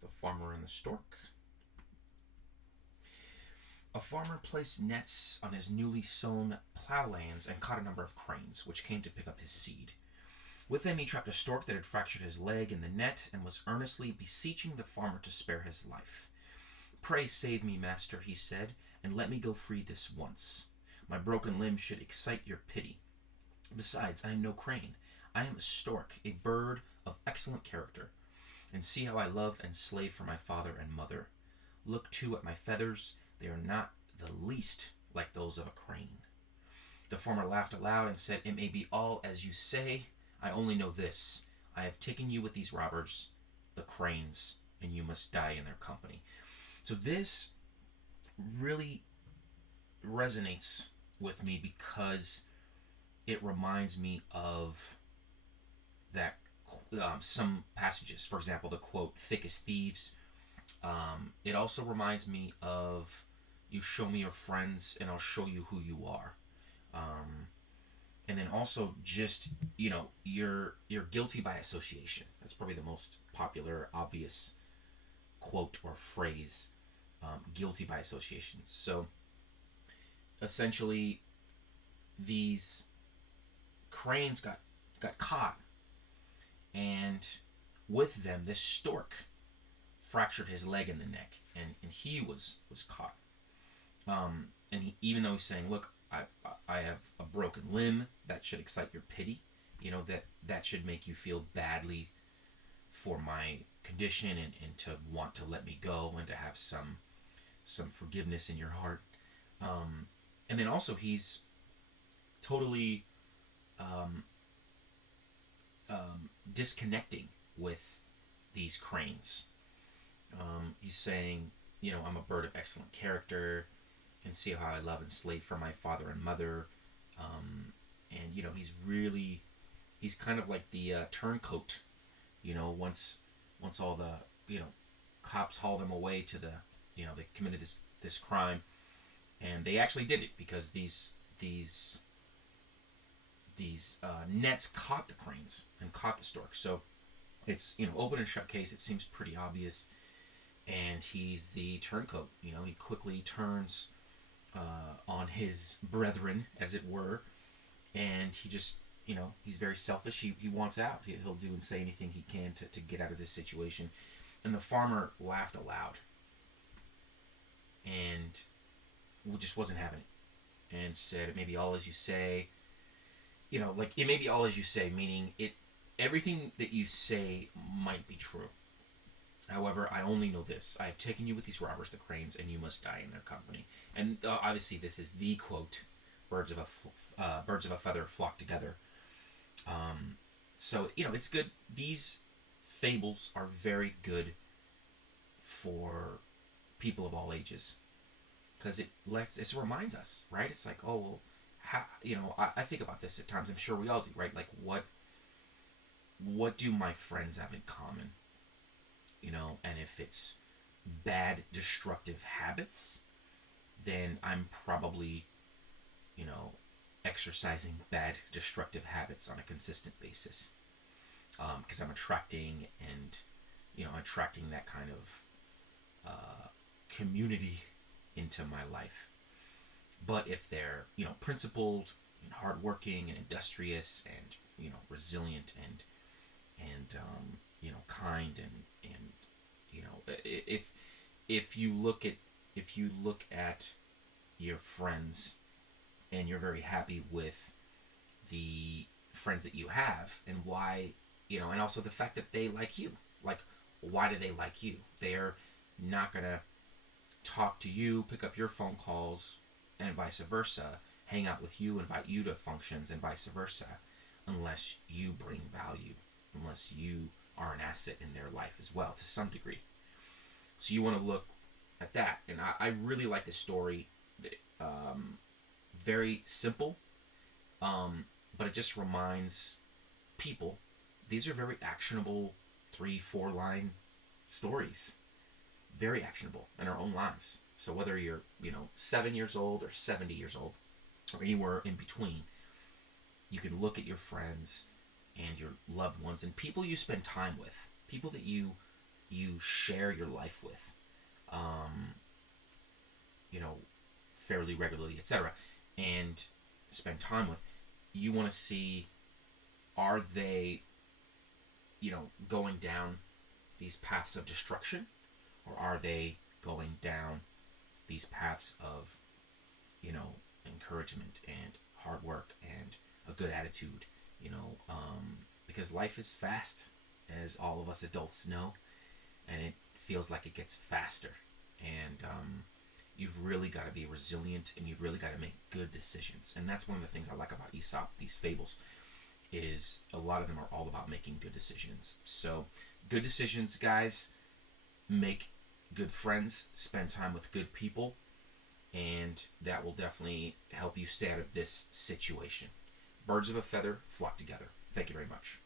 The Farmer and the Stork. A farmer placed nets on his newly sown plowlands and caught a number of cranes, which came to pick up his seed. With them he trapped a stork that had fractured his leg in the net and was earnestly beseeching the farmer to spare his life. "Pray save me, master," he said, "and let me go free this once. My broken limb should excite your pity. Besides, I am no crane. I am a stork, a bird of excellent character. And see how I love and slave for my father and mother. Look, too, at my feathers. They are not the least like those of a crane." The farmer laughed aloud and said, "It may be all as you say. I only know this. I have taken you with these robbers, the cranes, and you must die in their company." So this really resonates with me because it reminds me of that some passages. For example, the quote, "thick as thieves." It also reminds me of, "You show me your friends and I'll show you who you are." And then also just, you're guilty by association. That's probably the most popular, obvious quote or phrase, guilty by association. So essentially, these cranes got caught, and with them, this stork fractured his leg in the neck, and he was caught. And even though he's saying, "Look, I have a broken limb, that should excite your pity. That should make you feel badly for my condition, and to want to let me go and to have some forgiveness in your heart." And then also he's totally disconnecting with these cranes. He's saying, "I'm a bird of excellent character, and see how I love and slave for my father and mother." And he's kind of like the turncoat. Once all the cops haul them away to they committed this crime, and they actually did it because these nets caught the cranes and caught the stork. So it's open and shut case. It seems pretty obvious, and he's the turncoat. He quickly turns on his brethren, as it were, and he just he's very selfish. He wants out. He'll do and say anything he can to get out of this situation. And the farmer laughed aloud and just wasn't having it, and said, "It may be all as you say." It may be all as you say, meaning everything that you say might be true. However, I only know this. I have taken you with these robbers, the cranes, and you must die in their company. And obviously, this is the quote: birds of a feather flock together. So it's good. These fables are very good for people of all ages, because it reminds us, right? It's like, oh well, how, I think about this at times. I'm sure we all do, right? Like, what do my friends have in common? And if it's bad, destructive habits, then I'm probably, exercising bad, destructive habits on a consistent basis. Because I'm attracting that kind of community into my life. But if they're, principled and hardworking and industrious and, resilient and kind and if you look at your friends and you're very happy with the friends that you have, and why, and also the fact that they like you, like, why do they like you? They're not gonna talk to you, pick up your phone calls, and vice versa, hang out with you, invite you to functions, and vice versa, unless you bring value, unless you are an asset in their life as well, to some degree. So you want to look at that. And I really like this story. Very simple, but it just reminds people, these are very actionable 3-4 line stories. Very actionable in our own lives. So whether you're 7 years old or 70 years old or anywhere in between, you can look at your friends and your loved ones and people you spend time with, people that you you share your life with, you know, fairly regularly, etc., and spend time with, you want to see, are they, going down these paths of destruction, or are they going down these paths of, encouragement and hard work and a good attitude, because life is fast, as all of us adults know, and it feels like it gets faster. And you've really got to be resilient, and you've really got to make good decisions. And that's one of the things I like about Aesop, these fables, is a lot of them are all about making good decisions. So, good decisions, guys. Make good friends, spend time with good people, and that will definitely help you stay out of this situation. Birds of a feather flock together. Thank you very much.